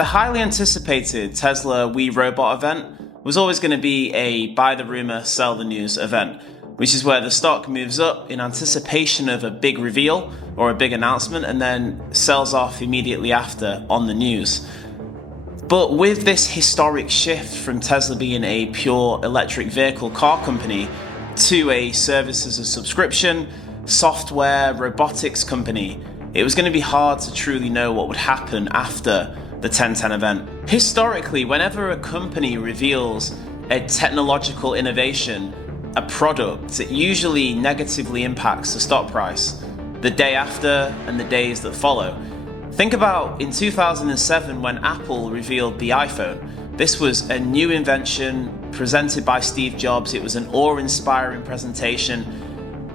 The highly anticipated Tesla We Robot event was always going to be a buy the rumor, sell the news event, which is where the stock moves up in anticipation of a big reveal or a big announcement and then sells off immediately after on the news. But with this historic shift from Tesla being a pure electric vehicle car company to a service as a subscription, software, robotics company, it was going to be hard to truly know what would happen after the 1010 event. Historically, whenever a company reveals a technological innovation, a product, it usually negatively impacts the stock price the day after and the days that follow. Think about in 2007 when Apple revealed the iPhone. This was a new invention presented by Steve Jobs. It was an awe-inspiring presentation,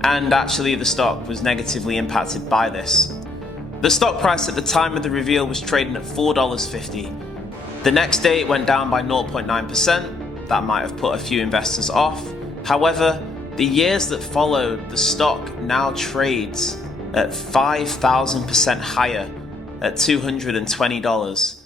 and actually the stock was negatively impacted by this. The stock price at the time of the reveal was trading at $4.50. The next day it went down by 0.9%. That might have put a few investors off. However, the years that followed, the stock now trades at 5,000% higher at $220.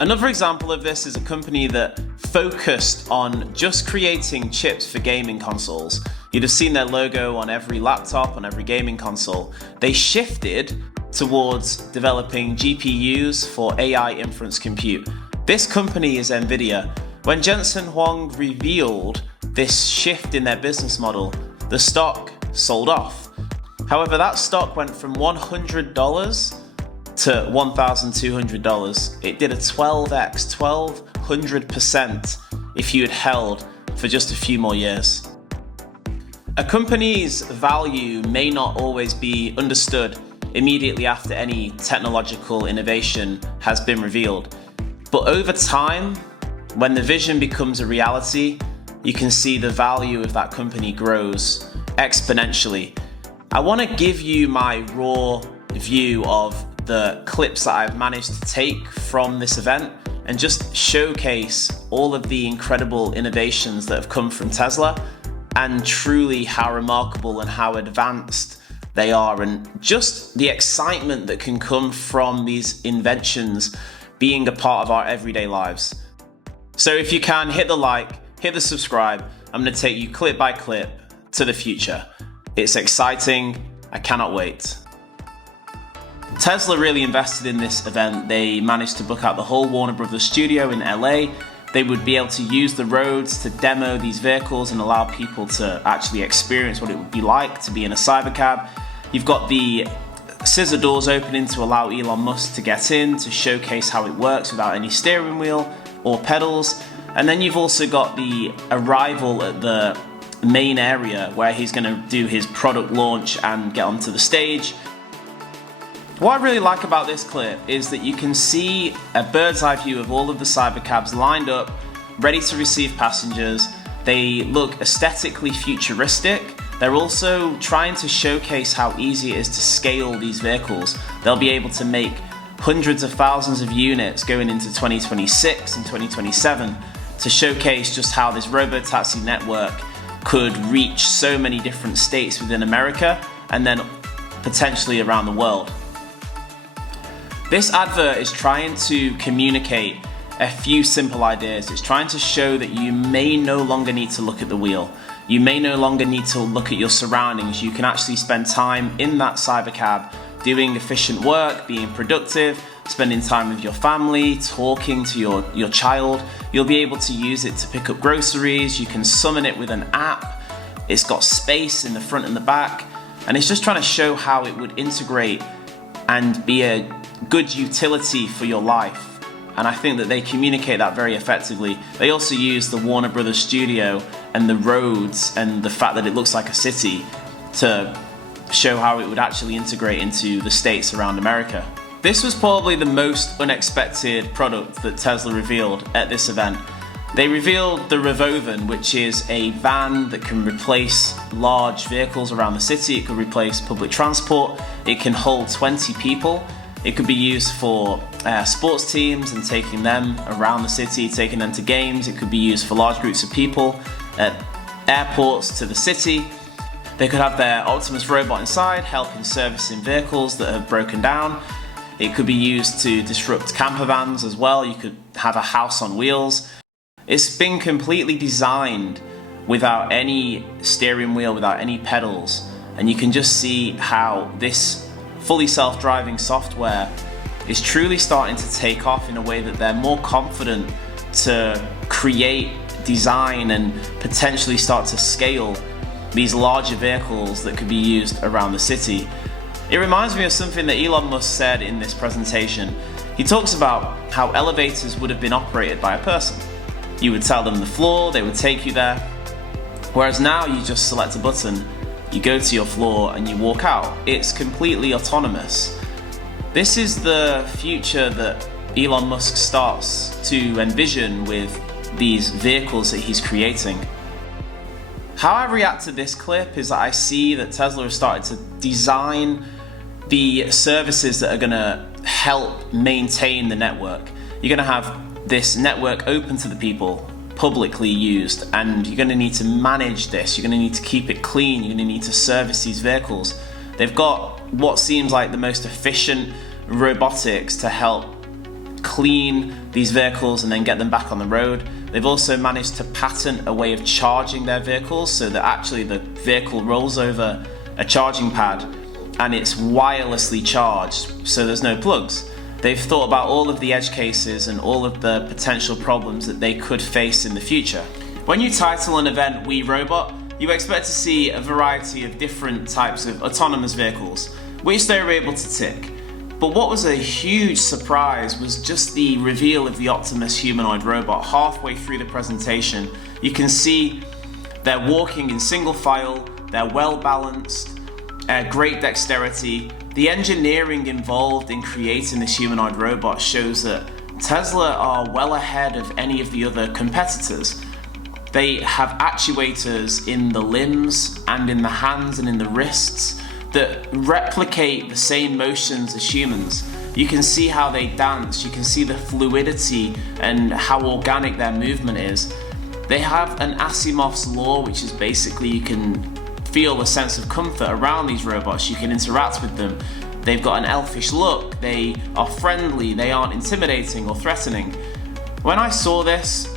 Another example of this is a company that focused on just creating chips for gaming consoles. You'd have seen their logo on every laptop, on every gaming console. They shifted towards developing GPUs for AI inference compute. This company is NVIDIA. When Jensen Huang revealed this shift in their business model, the stock sold off. However, that stock went from $100 to $1,200. It did a 12x, 1200% if you had held for just a few more years. A company's value may not always be understood immediately after any technological innovation has been revealed. But over time, when the vision becomes a reality, you can see the value of that company grows exponentially. I want to give you my raw view of the clips that I've managed to take from this event and just showcase all of the incredible innovations that have come from Tesla and truly how remarkable and how advanced they are, and just the excitement that can come from these inventions being a part of our everyday lives. So if you can, hit the like, hit the subscribe. I'm going to take you clip by clip to the future. It's exciting. I cannot wait. Tesla really invested in this event. They managed to book out the whole Warner Brothers studio in LA. They would be able to use the roads to demo these vehicles and allow people to actually experience what it would be like to be in a Cybercab. You've got the scissor doors opening to allow Elon Musk to get in, to showcase how it works without any steering wheel or pedals. And then you've also got the arrival at the main area where he's going to do his product launch and get onto the stage. What I really like about this clip is that you can see a bird's eye view of all of the Cybercabs lined up, ready to receive passengers. They look aesthetically futuristic. They're also trying to showcase how easy it is to scale these vehicles. They'll be able to make hundreds of thousands of units going into 2026 and 2027 to showcase just how this robotaxi network could reach so many different states within America and then potentially around the world. This advert is trying to communicate a few simple ideas. It's trying to show that you may no longer need to look at the wheel. You may no longer need to look at your surroundings. You can actually spend time in that Cybercab doing efficient work, being productive, spending time with your family, talking to your child. You'll be able to use it to pick up groceries. You can summon it with an app. It's got space in the front and the back. And it's just trying to show how it would integrate and be a good utility for your life. And I think that they communicate that very effectively. They also use the Warner Brothers studio and the roads and the fact that it looks like a city to show how it would actually integrate into the states around America. This was probably the most unexpected product that Tesla revealed at this event. They revealed the Revoven, which is a van that can replace large vehicles around the city. It could replace public transport. It can hold 20 people. It could be used for sports teams and taking them around the city, taking them to games. It could be used for large groups of people at airports to the city. They could have their Optimus robot inside, helping servicing vehicles that have broken down. It could be used to disrupt camper vans as well. You could have a house on wheels. It's been completely designed without any steering wheel, without any pedals. And you can just see how this fully self-driving software is truly starting to take off in a way that they're more confident to create, design, and potentially start to scale these larger vehicles that could be used around the city. It reminds me of something that Elon Musk said in this presentation. He talks about how elevators would have been operated by a person. You would tell them the floor, they would take you there. Whereas now you just select a button, you go to your floor and you walk out. It's completely autonomous. This is the future that Elon Musk starts to envision with these vehicles that he's creating. How I react to this clip is that I see that Tesla has started to design the services that are going to help maintain the network. You're going to have this network open to the people, publicly used, and you're going to need to manage this. You're going to need to keep it clean. You're going to need to service these vehicles. They've got what seems like the most efficient robotics to help clean these vehicles and then get them back on the road. They've also managed to patent a way of charging their vehicles so that actually the vehicle rolls over a charging pad and it's wirelessly charged, so there's no plugs. They've thought about all of the edge cases and all of the potential problems that they could face in the future. When you title an event We Robot, you expect to see a variety of different types of autonomous vehicles, which they were able to tick. But what was a huge surprise was just the reveal of the Optimus humanoid robot. Halfway through the presentation, you can see they're walking in single file, they're well balanced, great dexterity. The engineering involved in creating this humanoid robot shows that Tesla are well ahead of any of the other competitors. They have actuators in the limbs and in the hands and in the wrists that replicate the same motions as humans. You can see how they dance, you can see the fluidity and how organic their movement is. They have an Asimov's law, which is basically you can feel a sense of comfort around these robots, you can interact with them. They've got an elfish look, they are friendly, they aren't intimidating or threatening. When I saw this,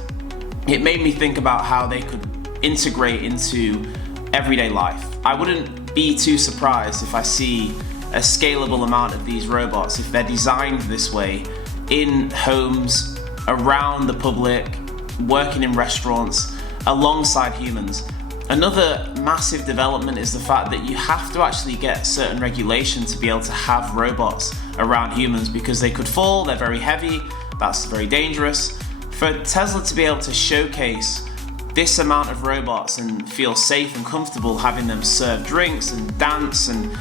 it made me think about how they could integrate into everyday life. I wouldn't be too surprised if I see a scalable amount of these robots, if they're designed this way, in homes, around the public, working in restaurants, alongside humans. Another massive development is the fact that you have to actually get certain regulation to be able to have robots around humans because they could fall, they're very heavy, that's very dangerous. For Tesla to be able to showcase this amount of robots and feel safe and comfortable having them serve drinks and dance and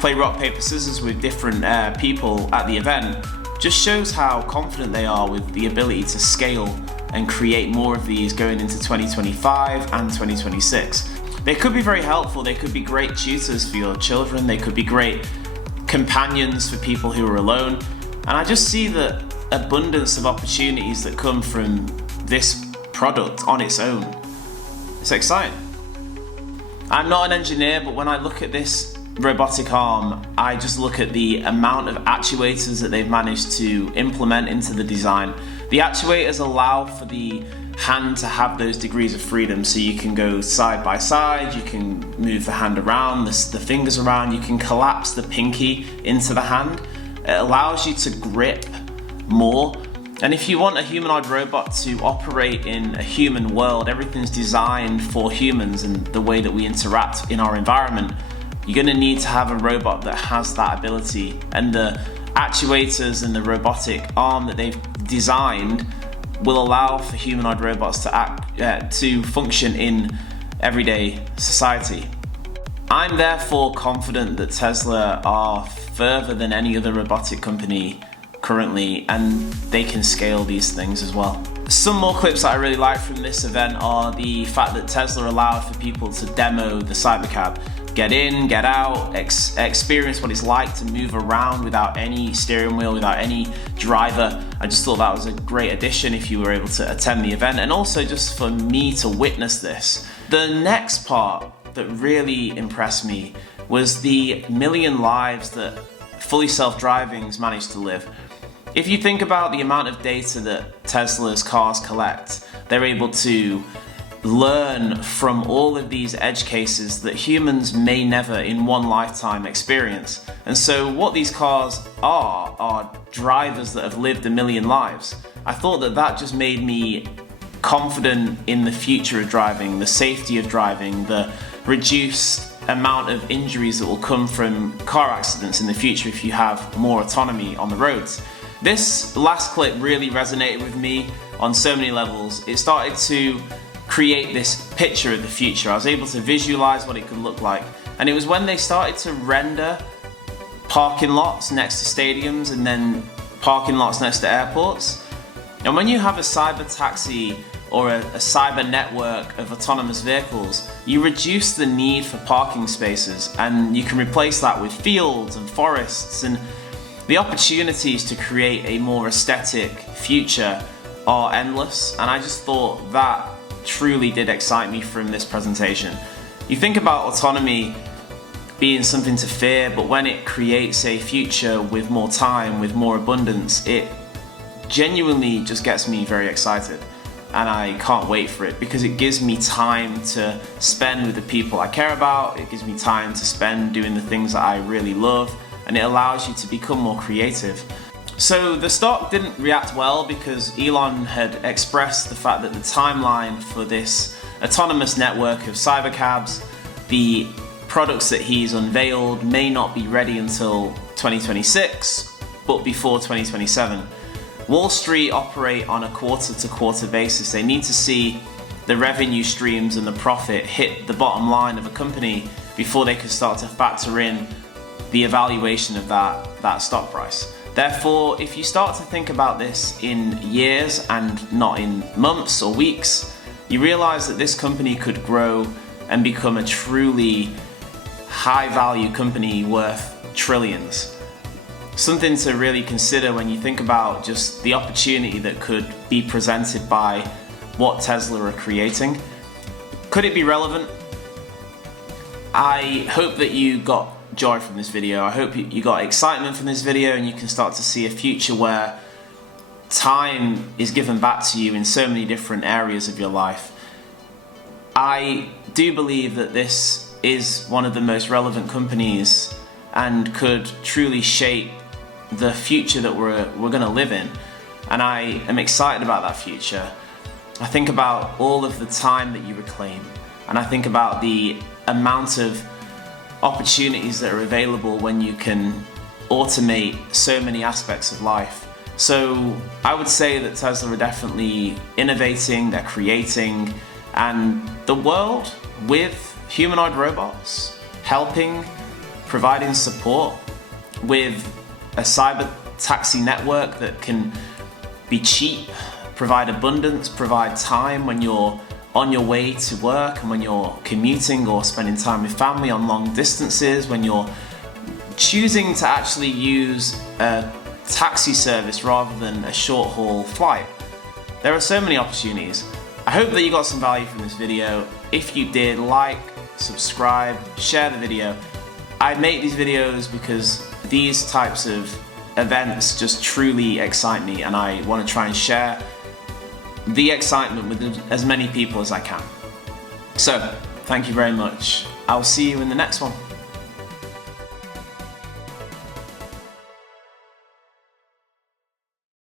play rock, paper, scissors with different people at the event just shows how confident they are with the ability to scale and create more of these going into 2025 and 2026. They could be very helpful, they could be great tutors for your children, they could be great companions for people who are alone, and I just see the abundance of opportunities that come from this product on its own. It's exciting. I'm not an engineer, but when I look at this robotic arm, I just look at the amount of actuators that they've managed to implement into the design. The actuators allow for the hand to have those degrees of freedom, so you can go side by side, you can move the hand around, the fingers around, you can collapse the pinky into the hand. It allows you to grip more. And if you want a humanoid robot to operate in a human world, everything's designed for humans and the way that we interact in our environment, you're going to need to have a robot that has that ability. And the actuators and the robotic arm that they've designed will allow for humanoid robots to function in everyday society. I'm therefore confident that Tesla are further than any other robotic company currently, and they can scale these things as well. Some more clips that I really like from this event are the fact that Tesla allowed for people to demo the Cybercab. Get in, get out, experience what it's like to move around without any steering wheel, without any driver. I just thought that was a great addition if you were able to attend the event, and also just for me to witness this. The next part that really impressed me was the million lives that fully self-driving's managed to live. If you think about the amount of data that Tesla's cars collect, they're able to learn from all of these edge cases that humans may never in one lifetime experience. And so what these cars are drivers that have lived a million lives. I thought that just made me confident in the future of driving, the safety of driving, the reduced amount of injuries that will come from car accidents in the future if you have more autonomy on the roads. This last clip really resonated with me on so many levels. It started to create this picture of the future. I was able to visualize what it could look like. And it was when they started to render parking lots next to stadiums and then parking lots next to airports. And when you have a cyber taxi or a cyber network of autonomous vehicles, you reduce the need for parking spaces and you can replace that with fields and forests, and the opportunities to create a more aesthetic future are endless. And I just thought that truly did excite me from this presentation. You think about autonomy being something to fear, but when it creates a future with more time, with more abundance, it genuinely just gets me very excited. And I can't wait for it because it gives me time to spend with the people I care about, it gives me time to spend doing the things that I really love, and it allows you to become more creative. So the stock didn't react well because Elon had expressed the fact that the timeline for this autonomous network of cybercabs, the products that he's unveiled, may not be ready until 2026, but before 2027. Wall Street operate on a quarter-to-quarter basis. They need to see the revenue streams and the profit hit the bottom line of a company before they can start to factor in the evaluation of that stock price. Therefore, if you start to think about this in years and not in months or weeks, you realize that this company could grow and become a truly high-value company worth trillions. Something to really consider when you think about just the opportunity that could be presented by what Tesla are creating. Could it be relevant? I hope that you got joy from this video. I hope you got excitement from this video and you can start to see a future where time is given back to you in so many different areas of your life. I do believe that this is one of the most relevant companies and could truly shape the future that we're going to live in, and I am excited about that future. I think about all of the time that you reclaim, and I think about the amount of opportunities that are available when you can automate so many aspects of life. So I would say that Tesla are definitely innovating, they're creating, and the world with humanoid robots, helping, providing support with a cyber taxi network that can be cheap, provide abundance, provide time when you're on your way to work and when you're commuting or spending time with family on long distances, when you're choosing to actually use a taxi service rather than a short haul flight. There are so many opportunities. I hope that you got some value from this video. If you did, like, subscribe, share the video. I make these videos because these types of events just truly excite me, and I want to try and share the excitement with as many people as I can. So, thank you very much. I'll see you in the next one.